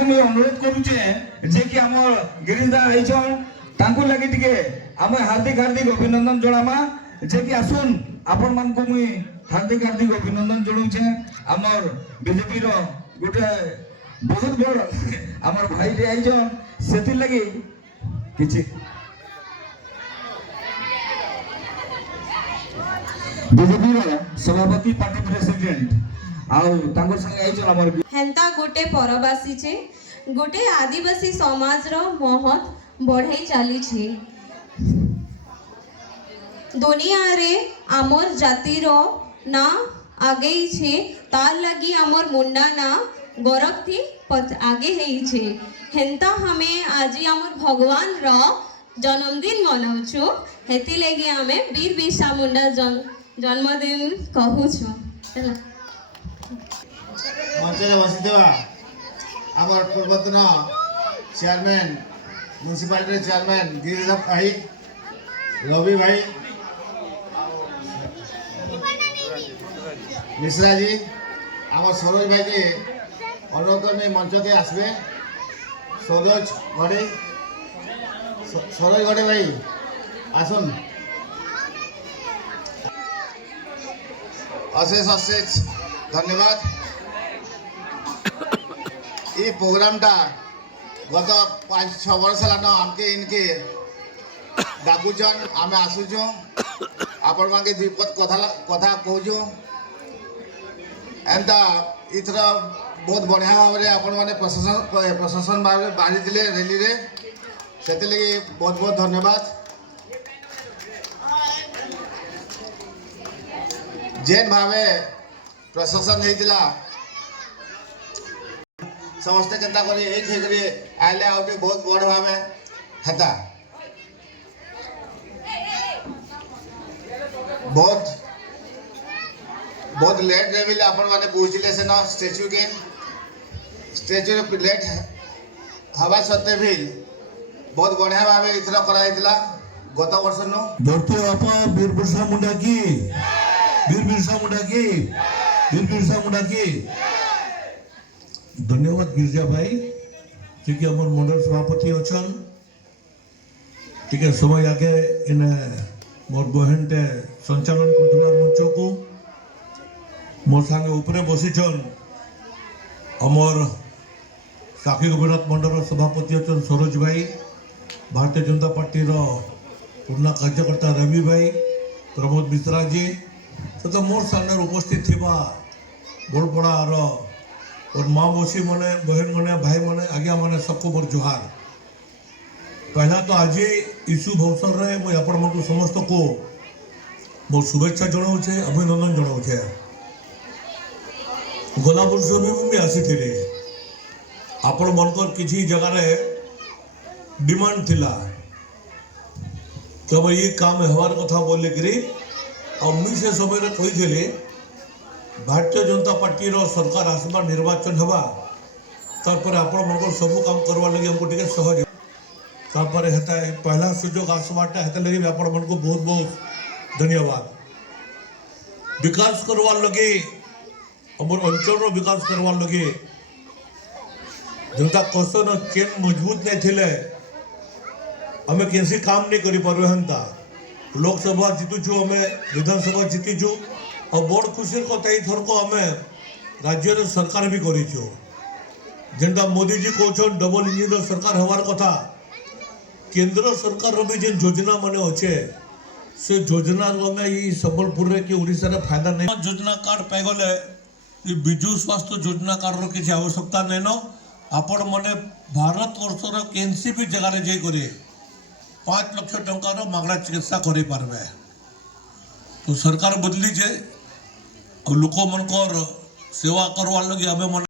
ताकू मैं अनुरोध करूचे जे कि हमर गिरीशदा रहिछन तांकू लागि टिके हम हार्दिक हार्दिक अभिनंदन जणामा जे कि आसुन आपण मान को मुई हार्दिक हार्दिक अभिनंदन जणाउछे हमर बीजेपी रो गोटे बहुत बड़ हमर भाई रे आइछन सेति लागि किछि बीजेपी रो सभापति पार्टी प्रेसिडेंट आउ तांगर संगे आइछन हमर हेंता गोटे परवासी छे गोटे आदिवासी समाज रो महत बढ़ाई चली छे दुनिया रे आमर जाति रो ना आगे छे तार लगी आमर मुंडा ना गौरव थी आगे है छे हेंता हमें आज आमर भगवान रो जन्मदिन मनाउछु हेती लगी हमें वीर बिरसा मुंडा जन्मदिन कहू छु चला मंचरे बसिदेवा आमर पूर्वतन चेयरमैन म्युनिसिपालिटी चेयरमैन गिरीश भाई रवि भाई मिश्रा जी आमर सरोज भाई के अनुरोध में मंच के आसबे सरोज घड़े भाई आसुन अशेष अशेष धन्यवाद ये प्रोग्राम टा गत 5-6 वर्ष लान आमके इनके डाकुचन आम आसुचु आपण मांगे द्विपद कथा कहूँ एंता इथर बहुत बढ़िया भाव में आपण मैंने प्रशासन भाव बाहरी थे रैली रे से बहुत बहुत धन्यवाद जेन भाव प्रशासन होता समस्ते केंता करी एक आइले आउटे बहुत बड़ भाव हेता बहुत लेट रे बिले आपण माने पहुंचले से न स्टैच्यू लेट हवा सत्ते भी बहुत बढ़िया भाव इथर करा गत वर्ष नु धरती बापा वीर बिरसा मुंडा की वीर बिरसा मुंडा की वीर बिरसा मुंडा की धन्यवाद गिरिजा भाई ठीक है हमर मंडल सभापति अछन ठीक है समय आगे इन मोर बहन टे संचालन करथुला मंच को मोर संगे ऊपरे बसिछन हमर साखी गोपीनाथ मंडल सभापति अछन सरोज भाई भारतीय जनता पार्टी रो पूर्ण कार्यकर्ता रवि भाई प्रमोद मिश्रा जी तथा मोर सामने उपस्थित थिबा बड़पड़ा रो और माँ मौसी मने बहन मने भाई मने आज्ञा मने सबको मोर जुहार पहला तो आज शुभ अवसर रे मैं आपण मन समस्त को मोर शुभेच्छा जनाऊे अभिनंदन जनाऊे गला वर्ष भी आसी थे आपण मनकर किसी जगह रे डिमांड थिला कि ये काम हवार कथा बोले कि मुझे से समय कही भारतीय जनता पार्टी रो सरकार आसबा निर्वाचन हवा तापर आपण मन सब काम करवा लगे हमको टिके सहज तापर हेता पहला सुजोग आसबाटा हेता लगे आपण मन को बहुत बहुत धन्यवाद विकास करवा लगे हमर अंचल रो विकास करवा लगे जनता कसन चेन मजबूत नहीं थिले हमें कैसे काम नहीं करि परबे हंता लोकसभा जीतुछु हमें विधानसभा जीतीछु और बड़ खुशी कथा थर को आम राज्य सरकार भी करूँ जेनटा मोदी जी कहते डबल इंजिन सरकार हवार कथा केंद्र सरकार भी जेन योजना माने अच्छे से योजना आम संबलपुर कि ओडिशा रे फायदा नहीं योजना कार्ड पाइगले विजु स्वास्थ्य योजना कार्ड किसी आवश्यकता नहीं न आपण मैंने भारत वर्षर कैंसी भी जगह जाकर 5 लाख टंकार मागणा चिकित्सा कर पारे तो सरकार बदली जे लोक मन सेवा करवा लगे हमें मन